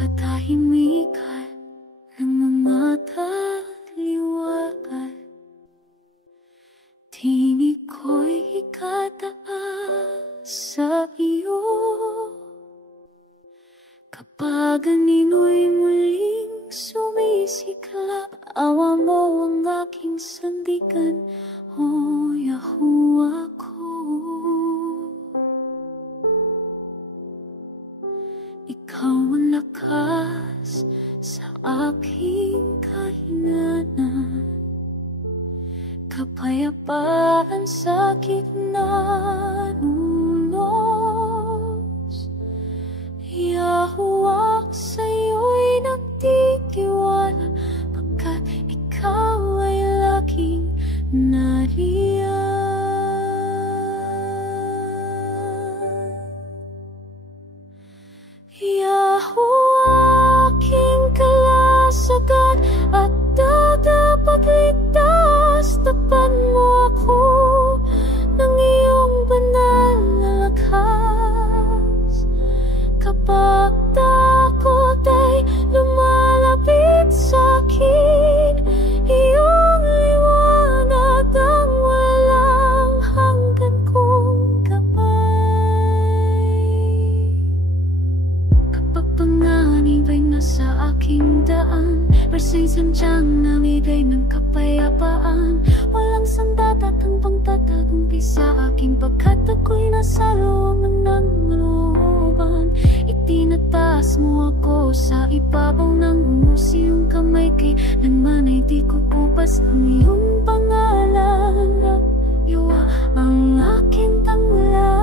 katahimikan ng mga taliwagan. Tinig ko'y ikataas sa iyo, kapag anino'y muling sumisiklap. Awa mo ang aking sandigan, O Yahuwah ko. Ikaw ang lakas sa aking kahinaan, kapayapaan sa gitna ng unos. Yahuwah, sa'yo'y nagtitiwala, pagkat ikaw ay laging nariyan. Yahuwah, aking kalasagan at tagapagligtas, takpan mo ako ng iyong banal na lakas. Kapag takot ay lumalapit sa'kin, iyong liwanag ang walang hanggan kong gabay. Kapag panganib ay nasa aking daan, bersa'y sandyang namigay ng kapayapaan. Walang sandata at hanggang tatagumpi sa aking, pagkat ako'y nasa looban ng looban. Itinataas mo ako sa ibabaw ng unos, iyong kamay kailanman ay di ko kupas ang iyong pangalan. Yahuwah ang aking tangla.